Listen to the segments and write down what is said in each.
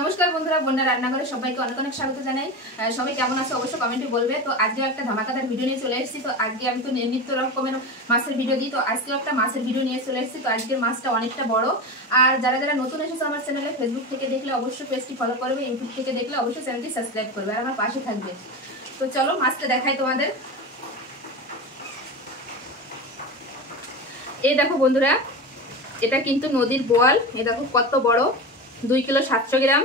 নমস্কার বন্ধুরা, বন্যা রান্নাঘরে সবাইকে অনেক অনেক স্বাগত জানাই। সবাই কেমন আছে অবশ্যই কমেন্টে বলবে। তো আজকেও একটা ধামাকাদার ভিডিও নিয়ে চলে এসেছি। তো আজকে আমি তো নিত্য রকমের মাছের ভিডিও দিই, তো আজকেও একটা মাছের ভিডিও নিয়ে চলে এসেছি। তো আজকের মাছটা অনেকটা বড়। আর যারা যারা নতুন এসেছে আমার চ্যানেলে, ফেসবুক থেকে দেখলে অবশ্যই পেজটি ফলো করবে, ইউটিউব থেকে দেখলে অবশ্যই চ্যানেলটি সাবস্ক্রাইব করবে আর আমার পাশে থাকবে। তো চলো মাছটা দেখাই তোমাদের। এই দেখো বন্ধুরা, এটা কিন্তু নদীর বোয়াল। এই দেখো কত বড়, 2 কিলো 700 গ্রাম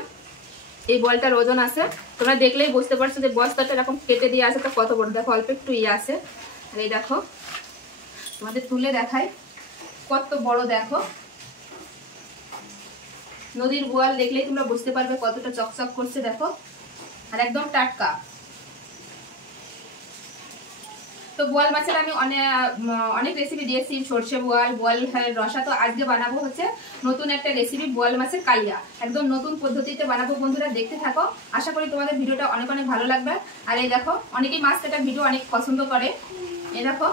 এই বলটার ওজন আছে। তোমরা দেখলেই বুঝতে পারছো যে বস্তাটা এরকম কেটে দিয়ে আছে, তো কত বড়। দেখো অল্প একটু আছে। আর এই দেখো তোমাদের তুলে দেখাই কত বড়। দেখো নদীর বোয়াল দেখলেই তোমরা বুঝতে পারবে কতটা চকচক করছে। দেখো আর একদম টাটকা। তো বোয়াল মাছের আমি অনেক রেসিপি দিয়েছি, সর্ষে বোয়াল, বোয়াল রসা। তো আজকে বানাবো হচ্ছে নতুন একটা রেসিপি, বোয়াল মাছের কালিয়া। একদম নতুন পদ্ধতিতে বানাবো। বন্ধুরা দেখতে থাকো, আশা করি তোমাদের ভিডিওটা অনেক অনেক ভালো লাগবে। আর এই দেখো অনেকেই মাছ কাটার ভিডিও অনেক পছন্দ করে। এই দেখো,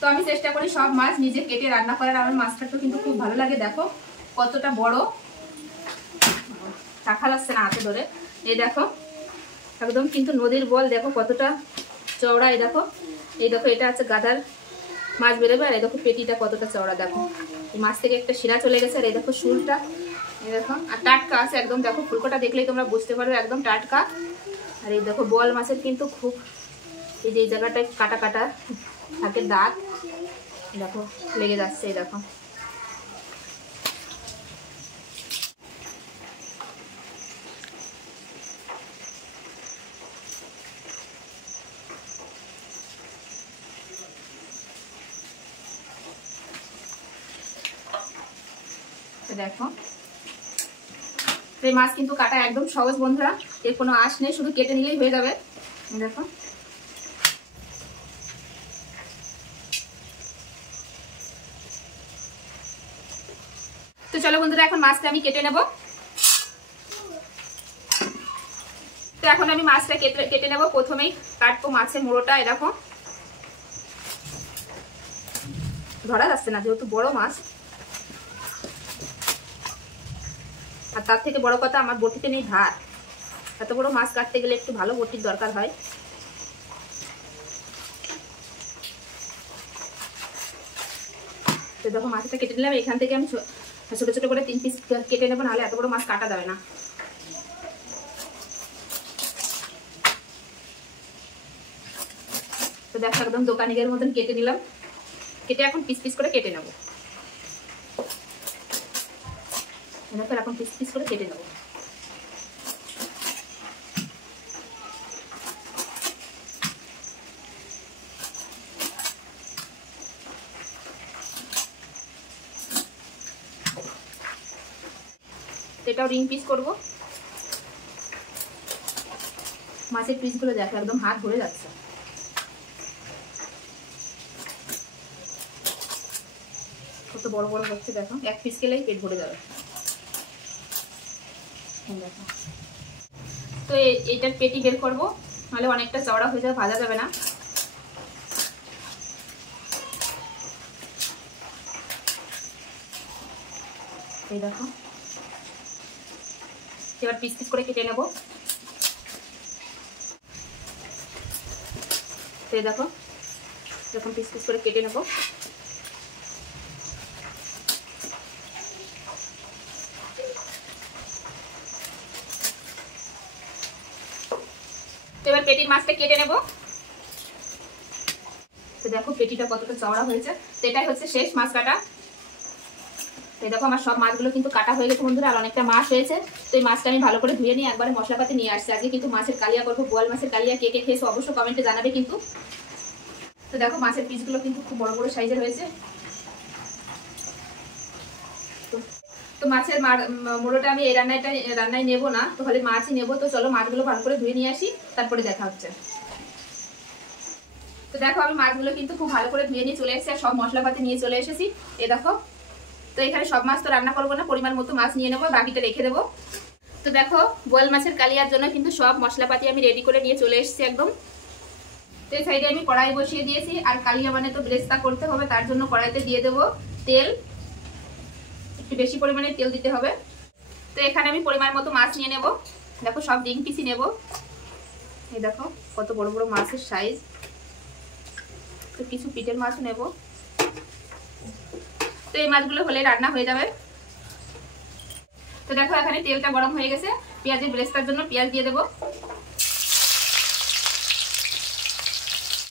তো আমি চেষ্টা করি সব মাছ নিজে কেটে রান্না করার। আমার মাছ কাটতে কিন্তু খুব ভালো লাগে। দেখো কতটা বড়, রাখা যাচ্ছে না হাতে ধরে। এই দেখো একদম কিন্তু নদীর বোয়াল। দেখো কতটা চওড়া। এই দেখো এটা আছে গাদার মাছ বেরোবে। আর এই দেখো পেটিটা কতটা চওড়া। দেখো এই মাছ থেকে একটা শিরা চলে গেছে। আর এই দেখো শুলটা, এই দেখো আর টাটকা আছে একদম। দেখো ফুলকোটা দেখলেই তোমরা বুঝতে পারবে একদম টাটকা। আর এই দেখো বোয়াল মাছের কিন্তু খুব এই যে এই জায়গাটায় কাটা কাটা থাকে দাঁত, দেখো লেগে যাচ্ছে। এই দেখো দেখো এই মাছ কিন্তু কাটা একদম সহজ বন্ধুরা, এর কোনো আঁশ নেই, শুধু কেটে নিলেই হয়ে যাবে। দেখো তো চলো বন্ধুরা, এখন মাছটা আমি কেটে নেব। তো এখন আমি মাছটা কেটে নেব। প্রথমেই কাটবো মাছের মুড়োটা। এই দেখো ধরা যাচ্ছে না যেহেতু বড় মাছ। আর তার থেকে বড় কথা, আমার বটিতে নেই ধার। এত বড় মাছ কাটতে গেলে একটু ভালো বটির দরকার হয়। তো দেখো মাছটা কেটে নিলাম। এখান থেকে আমি ছোট ছোট করে 3 পিস কেটে নেবো, নাহলে এত বড় মাছ কাটা যাবে না। তো দেখো একদম দোকানিদের মতন কেটে নিলাম। কেটে এখন পিস পিস করে কেটে নেবো। দেখো এখন পিস পিস করে কেটে নেবো। এটাও রিং পিস করবো। মাছের পিসগুলো দেখো একদম হাত ভরে যাচ্ছে। কত বড় বড় হচ্ছে। দেখো এক পিস খেলেই পেট ভরে যাবে। দেখো তো এইটার পেটি বের করবো, নাহলে অনেকটা চওড়া হয়ে যাবে, ভাজা যাবে না। এই দেখো এবার পিস পিস করে কেটে নেব। তো এই দেখো যখন পিস পিস করে কেটে নেব। তো এবার পেটির মাছটা কেটে নেব। তো দেখো পেটিটা কতটা চওড়া হয়েছে। তো এটাই হচ্ছে শেষ মাছ কাটা। তো দেখো আমার সব মাছগুলো কিন্তু কাটা হয়ে গেছে বন্ধুরা। আর অনেকটা মাছ হয়েছে। তো এই মাছটা আমি ভালো করে ধুয়ে নিয়ে একবারে মশলাপাতি নিয়ে আসছি। আজকে কিন্তু মাছের কালিয়া করবো, বোয়াল মাছের কালিয়া। কে কে খেয়েছো অবশ্যই কমেন্টে জানাবে কিন্তু। তো দেখো মাছের পিসগুলো কিন্তু খুব বড় বড় সাইজের হয়েছে। তো মাছের মুড়োটা আমি এই রান্নায় নেবো না, তো খালি মাছই নেবো। তো চলো মাছগুলো ভালো করে ধুয়ে নিয়ে আসি, তারপরে দেখা হচ্ছে। তো দেখো আমি মাছগুলো কিন্তু খুব ভালো করে ধুয়ে নিয়ে চলে এসেছি, আর সব মশলাপাতি নিয়ে চলে এসেছি। এ দেখো তো এখানে সব মাছ তো রান্না করবো না, পরিমাণ মতো মাছ নিয়ে নেবো, বাকিটা রেখে দেবো। তো দেখো বোয়াল মাছের কালিয়ার জন্য কিন্তু সব মশলাপাতি আমি রেডি করে নিয়ে চলে এসেছি একদম। তো এই সাইডে আমি কড়াই বসিয়ে দিয়েছি। আর কালিয়া মানে তো ব্রেস্তা করতে হবে, তার জন্য কড়াইতে দিয়ে দেবো তেল। একটু বেশি পরিমাণে তেল দিতে হবে। তো তো এখানে আমি পরিমাণ মতো মাছ নিয়ে নেব। দেখো সব ডিম পিসি নেব। এই দেখো কত বড় বড় মাছের সাইজ। তো কিছু পিটের মাছও নেব। তো এই মাছগুলো হলে রান্না হয়ে যাবে। তো দেখো এখানে তেলটা গরম হয়ে গেছে। পেঁয়াজের ব্রেস্তার জন্য পেঁয়াজ দিয়ে দেবো।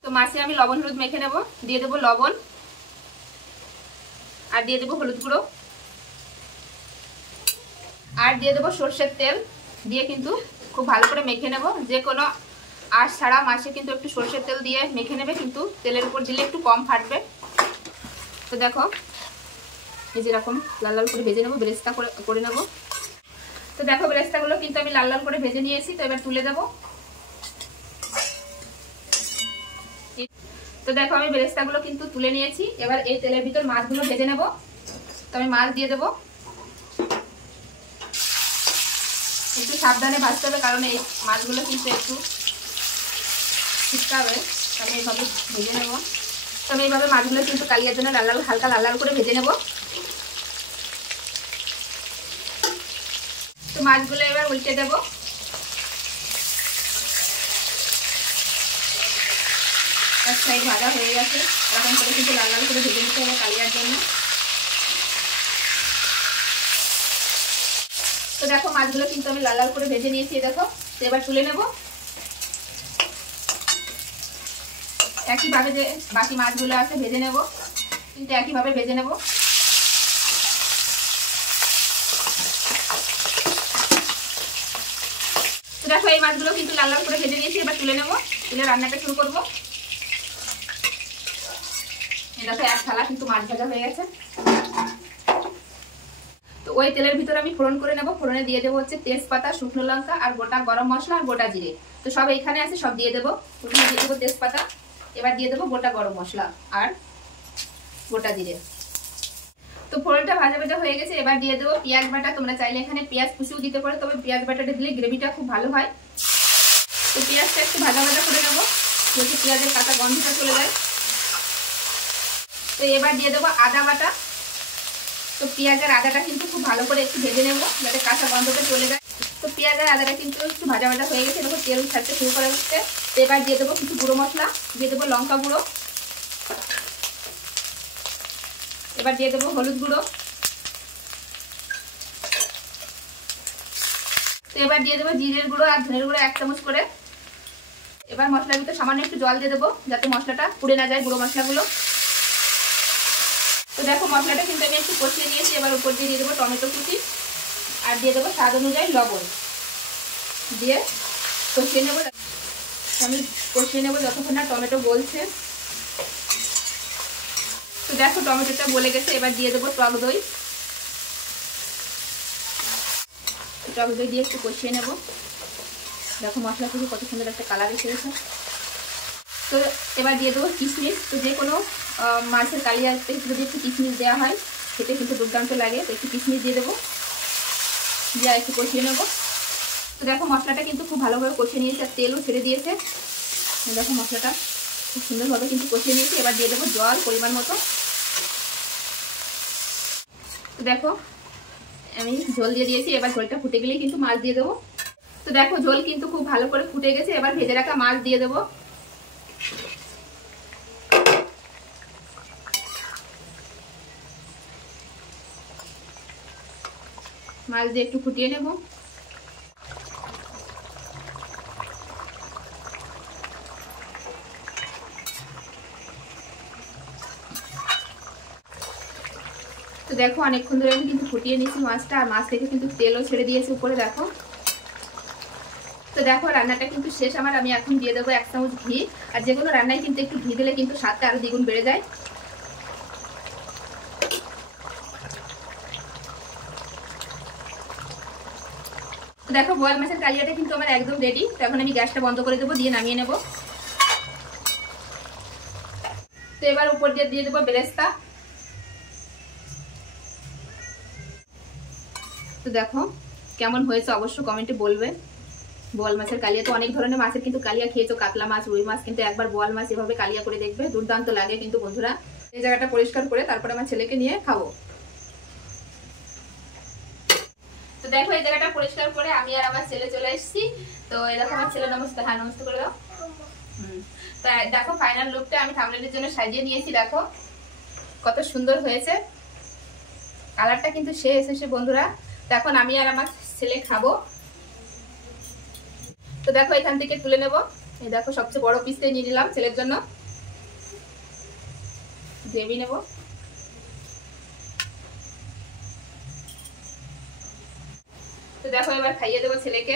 তো মাছে আমি লবণ হলুদ মেখে নেব। দিয়ে দেবো লবণ আর দিয়ে দেবো হলুদ গুঁড়ো আর দিয়ে দেবো সর্ষের তেল দিয়ে কিন্তু খুব ভালো করে মেখে নেব। যে কোনো আঁশ ছাড়া মাছে কিন্তু একটু সর্ষের তেল দিয়ে মেখে নেবে, কিন্তু তেলের উপর দিলে একটু কম ফাটবে। তো দেখো এই যেরকম লাল লাল করে ভেজে নেবো, বেরেস্তা করে নেব। তো দেখো বেরেস্তাগুলো কিন্তু আমি লাল লাল করে ভেজে নিয়েছি। তো এবার তুলে দেবো। তো দেখো আমি বেরেস্তাগুলো কিন্তু তুলে নিয়েছি। এবার এই তেলের ভিতর মাছগুলো ভেজে নেব। তো আমি মাছ দিয়ে দেবো। একটু সাবধানে ভাজতে হবে, কারণ এই মাছগুলো কিন্তু একটু ছিটকা হবে। আমি এইভাবে ভেজে নেব। তো আমি এইভাবে মাছগুলো কিন্তু কালিয়ার জন্য লাল লাল হালকা লাল লাল করে ভেজে নেব। তো মাছগুলো এবার উল্টে দেব। এক সাইড ভাজা হয়ে গেছে, এরকম করে কিন্তু লাল লাল করে ভেজে নিতে হবে কালিয়ার জন্য। তো দেখো মাছগুলো কিন্তু আমি লাল লাল করে ভেজে নিয়েছি। দেখো তো এবার তুলে নেব। একইভাবে যে বাকি মাছগুলো আছে ভেজে নেব, কিন্তু একইভাবে ভেজে নেব। তো দেখো এই মাছগুলো কিন্তু লাল লাল করে ভেজে নিয়েছি। এবার তুলে নেব, তুলে রান্নাটা শুরু করবো। দেখো এক থালা কিন্তু মাছ ভাজা হয়ে গেছে। তো ওই তেলের ভিতরে আমি ফোড়ন করে নেব। ফোড়নে দিয়ে দেবো হচ্ছে তেজপাতা, শুকনো লঙ্কা আর গোটা গরম মশলা আর গোটা জিরে। তো সব এইখানে আছে, সব দিয়ে দেবো। প্রথমে দিয়ে দেবো তেজপাতা, এবার দিয়ে দেবো গোটা গরম মশলা আর গোটা জিরে। তো ফোড়নটা ভাজা ভাজা হয়ে গেছে। এবার দিয়ে দেবো পেঁয়াজ বাটা। তোমরা চাইলে এখানে পেঁয়াজ কুচিও দিতে পারো, তবে পেঁয়াজ বাটাটা দিলে গ্রেভিটা খুব ভালো হয়। তো পেঁয়াজটা একটু ভাজা ভাজা করে নেবো, যাতে পেঁয়াজের কাঁচা গন্ধটা চলে যায়। তো এবার দিয়ে দেবো আদা বাটা। তো পেঁয়াজ আর আদাটা কিন্তু খুব ভালো করে একটু ভেজে নেবো, যাতে কাঁচা গন্ধটা চলে যায়। তো পেঁয়াজ আর আদাটা কিন্তু একটু ভাজা ভাজা হয়ে গেছে, এরকম তেল ছাড়তে শুরু করে হচ্ছে। তো এবার দিয়ে দেবো কিছু গুঁড়ো মশলা, দিয়ে দেবো লঙ্কা গুঁড়ো, এবার দিয়ে দেবো হলুদ গুঁড়ো। তো এবার দিয়ে দেবো জিরের গুঁড়ো আর ধনের গুঁড়ো 1 চামচ করে। এবার মশলার ভিতরে সামান্য একটু জল দিয়ে দেবো, যাতে মশলাটা পুড়ে না যায় গুঁড়ো মশলাগুলো। তো দেখো মশলাটা কিন্তু আমি একটু কষিয়ে নিয়েছি। এবার উপর দিয়ে দিয়ে দেবো টমেটো কুচি আর দিয়ে দেবো স্বাদ অনুযায়ী লবণ, দিয়ে কষিয়ে নেবো। আমি কষিয়ে নেবো যতক্ষণ না টমেটো গলছে। তো দেখো টমেটোটা গলে গেছে। এবার দিয়ে দেবো টক দই। টক দই দিয়ে একটু কষিয়ে নেবো। দেখো মশলা থেকে কত সুন্দর একটা কালার এসে গেছে। তো এবার দিয়ে দেবো কিশমিশ। তো যে কোনো মাছের কালিয়াতে যদি একটু কিশমিশ দেওয়া হয় খেতে কিন্তু দুর্দান্ত লাগে। তো একটু কিশমিশ দিয়ে দেবো, দিয়ে একটু কষিয়ে নেবো। তো দেখো মশলাটা কিন্তু খুব ভালোভাবে কষিয়ে নিয়েছে আর তেলও ছেড়ে দিয়েছে। দেখো মশলাটা খুব সুন্দরভাবে কিন্তু কষিয়ে নিয়েছি। এবার দিয়ে দেবো জল পরিমাণ মতো। তো দেখো আমি ঝোল দিয়ে দিয়েছি। এবার ঝোলটা ফুটে গেলেই কিন্তু মাছ দিয়ে দেবো। তো দেখো ঝোল কিন্তু খুব ভালো করে ফুটে গেছে। এবার ভেজে রাখা মাছ দিয়ে দেবো। মাছ দিয়ে একটু ফুটিয়ে নেব। তো দেখো অনেকক্ষণ ধরে আমি কিন্তু ফুটিয়ে নিয়েছি মাছটা, আর মাছ থেকে কিন্তু তেলও ছেড়ে দিয়েছে উপরে। দেখো তো দেখো রান্নাটা কিন্তু শেষ আমার। আমি এখন দিয়ে দেবো 1 চামচ ঘি। আর যে কোনো রান্নায় কিন্তু একটু ঘি দিলে কিন্তু স্বাদটা আরো দ্বিগুণ বেড়ে যায়। তো দেখো বোয়াল মাছের কালিয়াটা কিন্তু আমার একদম রেডি। তো এখন আমি গ্যাসটা বন্ধ করে দেবো, দিয়ে নামিয়ে নেব। তো এবার উপর দিয়ে দিয়ে দেবো বেরেস্তা। তো দেখো কেমন হয়েছে অবশ্যই কমেন্টে বলবে। বোয়াল মাছের কালিয়া, তো অনেক ধরনের মাছের কিন্তু কালিয়া খেয়েছো, কাতলা মাছ, রুই মাছ, কিন্তু একবার বোয়াল মাছ এভাবে কালিয়া করে দেখবে, দুর্দান্ত লাগে কিন্তু বন্ধুরা। এই জায়গাটা পরিষ্কার করে তারপরে আমার ছেলেকে নিয়ে খাবো। তো তো দেখো এই জায়গাটা পরিষ্কার করে আমি আর আমার ছেলে চলে এসেছি। তো এই দেখো আমার ছেলে নমস্তে, হ্যাঁ নমস্তে করে দাও। তা দেখো ফাইনাল লুকটা আমি থাম্বনেলের জন্য সাজিয়ে নিয়েছি। দেখো কত সুন্দর হয়েছে, কালারটা কিন্তু সে এসেছে বন্ধুরা। তো এখন আমি আর আমার ছেলে খাবো। তো দেখো এখান থেকে তুলে নেব। এই দেখো সবচেয়ে বড় পিসটাই নিয়ে নিলাম ছেলের জন্য। গ্রেভি নেব। তো দেখো এবার খাইয়ে দেবো ছেলেকে।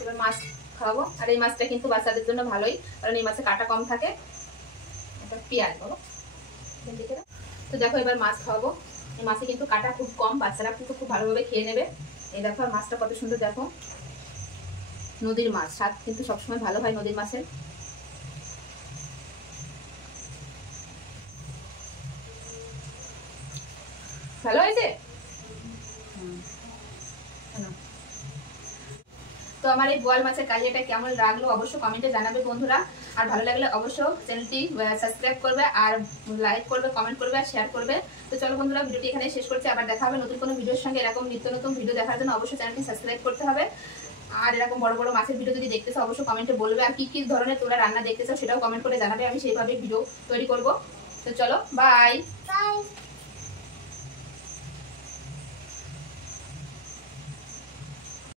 এবার মাছ খাওয়াবো। আর এই মাছটা কিন্তু বাচ্চাদের জন্য ভালোই, কারণ এই মাছে কাঁটা কম থাকে। এবার পেঁয়াজ দেবো। তো দেখো এবার মাছ খাওয়াবো। এই মাছে কিন্তু কাঁটা খুব কম, বাচ্চারা কিন্তু খুব ভালোভাবে খেয়ে নেবে। এই দেখো আর মাছটা কত সুন্দর, দেখো নদীর মাছ, স্বাদ কিন্তু সবসময় ভালো হয় নদীর মাছের। ভালো হয়েছে। তো আমার এই বোয়াল মাছের কালিয়াটা কেমন লাগলো অবশ্যই কমেন্টে জানাবে বন্ধুরা। আর ভালো লাগলে অবশ্যই চ্যানেলটি সাবস্ক্রাইব করবে, আর লাইক করবে, কমেন্ট করবে, আর শেয়ার করবে। তো চলো বন্ধুরা, ভিডিওটি এখানে শেষ করছি। আবার দেখা হবে নতুন কোনো ভিডিওর সঙ্গে। এরকম নিত্য নতুন ভিডিও দেখার জন্য অবশ্যই চ্যানেলটি সাবস্ক্রাইব করতে হবে। আর এরকম বড় বড় মাছের ভিডিও যদি দেখতে চাও অবশ্যই কমেন্টে বলবে। আর কি কি ধরনের তোমরা রান্না দেখতে চাও সেটাও কমেন্ট করে জানাবে, আমি সেইভাবে ভিডিও তৈরি করব। তো চলো, বাই।